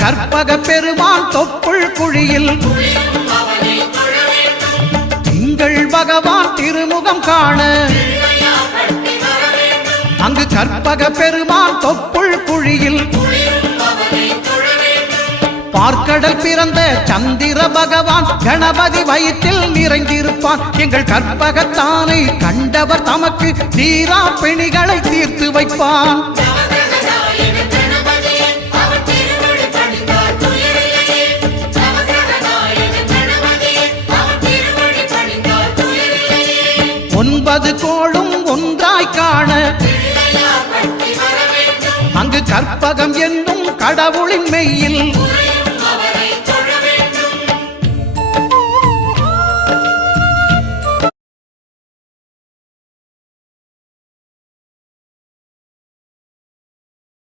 கற்பக பெருமான் தொப்புள் குழியில் திங்கள் பகவான் திருமுகம் காண அங்கு கற்பக பெருமான் தொப்புள் குழியில் பார்க்கடல் பிறந்த சந்திர பகவான் கணபதி வயிற்றில் நிறைந்திருப்பான் எங்கள் கற்பகத்தானை கண்டவர் தமக்கு தீரா பிணிகளை தீர்த்து வைப்பான் ஒன்பது கோளும் ஒன்றாய் காண அங்கு கற்பகம் என்னும் கடவுளின் மெய்யில்